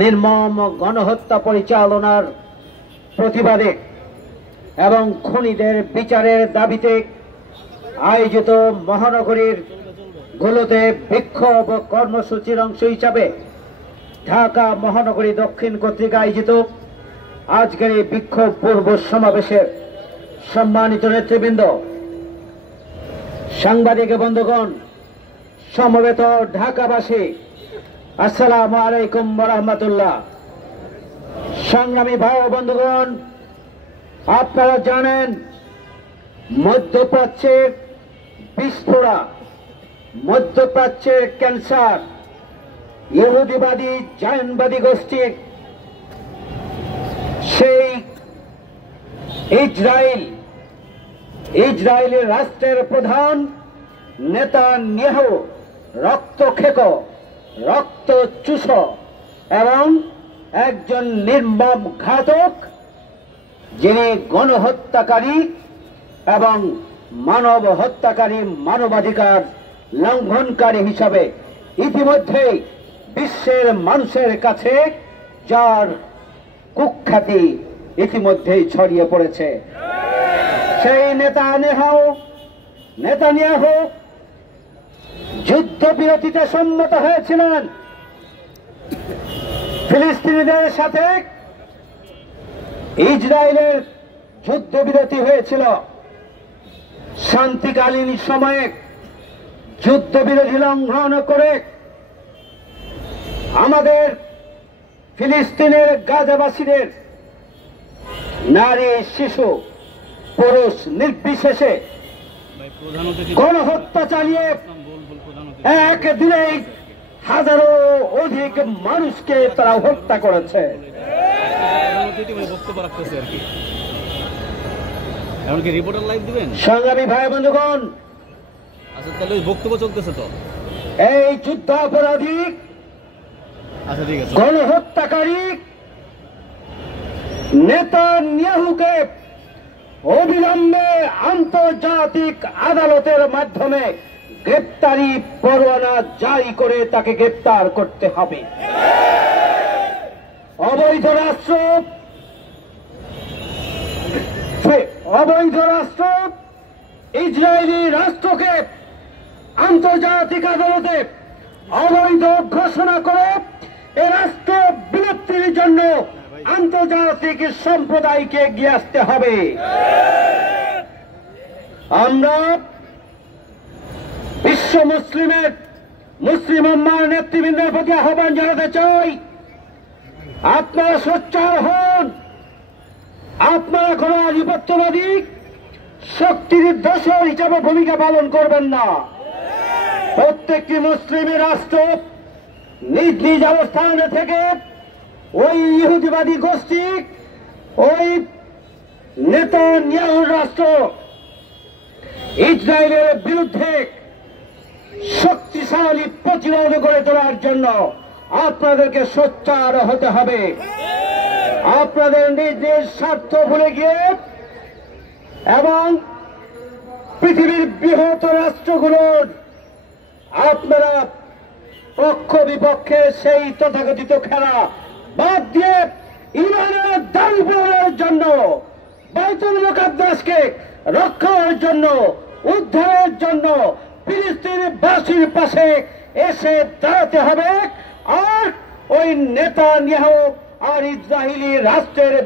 নির্মম গণহত্যা পরিচালনার প্রতিবাদে এবং খুনিদের বিচারের দাবিতে আয়োজিত মহানগরীর গুলোতে বিক্ষোভ কর্মসূচির অংশ হিসাবে ঢাকা মহানগরী দক্ষিণ কর্তৃক আয়োজিত আজকের এই বিক্ষোভ পূর্ব সমাবেশে সম্মানিত নেতৃবৃন্দ, সাংবাদিক বন্ধুগণ, সমবেত ঢাকাবাসী, আসসালামু আলাইকুম ওয়া রাহমাতুল্লাহ। সংগ্রামী ভাই ও বন্ধুগণ, আপনারা জানেন মধ্যপ্রাচ্যের বিস্ফোরা, মধ্যপ্রাচ্যের ক্যান্সার, ইহুদিবাদী জায়নবাদী গোষ্ঠীর সেই ইসরায়েলের রাষ্ট্রের প্রধান নেতানিয়াহু রক্তখেক, রক্তচুষ এবং একজন নির্মম ঘাতক, যিনি গণহত্যাকারী এবং মানব হত্যাকারী, মানবাধিকার লঙ্ঘনকারী হিসাবে ইতিমধ্যেই বিশ্বের মানুষের কাছে যার কুখ্যাতি ইতিমধ্যেই ছড়িয়ে পড়েছে। সেই নেতানিয়াহু যুদ্ধবিরতিতে সম্মত হয়েছিলেন। ফিলিস্তিনিদের সাথে ইসরায়েলের যুদ্ধবিরতি হয়েছিল। শান্তিকালীন সময়ে যুদ্ধবিরতি লঙ্ঘন করে আমাদের ফিলিস্তিনের গাজাবাসীদের নারী, শিশু, পুরুষ নির্বিশেষে গণহত্যা চালিয়ে একদিনে হাজারো অধিক মানুষকে তারা হত্যা করেছে। সংগ্রামী ভাই বন্ধুগণ, বক্তব্য চলতেছে তো, এই যুদ্ধাপরাধী গণহত্যাকারী নেতানিয়াহুকে অবিলম্বে আন্তর্জাতিক আদালতের মাধ্যমে গ্রেপ্তারি পরোয়ানা জারি করে তাকে গ্রেপ্তার করতে হবে। অবৈধ রাষ্ট্র ইসরায়েলি রাষ্ট্রকে আন্তর্জাতিক আদালতে অবৈধ ঘোষণা করে এ রাষ্ট্র বিলুপ্তির জন্য আন্তর্জাতিক সম্প্রদায়কে এগিয়ে আসতে হবে। আমরা বিশ্ব মুসলিম উম্মার নেতৃবৃন্দের প্রতি আহ্বান জানাতে চাই, আপনারা সোচ্চার হন। আপনারা কোন আধিপত্যবাদী শক্তির দোসর হিসাবে ভূমিকা পালন করবেন না। প্রত্যেকটি মুসলিম রাষ্ট্র নিজ নিজ অবস্থান থেকে ওই ইহুদিবাদী গোষ্ঠী, ওই নেতানিয়াহুর রাষ্ট্র ইসরায়েলের বিরুদ্ধে শক্তিশালী প্রতিরোধ গড়ে তোলার জন্য আপনাদেরকে সোচ্চার হতে হবে। আপনাদের নিজ নিজ স্বার্থ ভুলে গিয়ে এবং পৃথিবীর বৃহৎ রাষ্ট্রগুলোর আপনারা পক্ষ বিপক্ষে সেই তথাকথিত খেলা বাদ দিয়ে ইমানের দাবি পূরণের জন্য, বাইতুল মুকাদ্দাসকে রক্ষার জন্য, উদ্ধারের জন্য ফিলিস্তিনবাসীর পাশে এসে দাঁড়াতে হবে। আর ওই নেতানিয়াহু আর ইসরায়েলি রাষ্ট্রের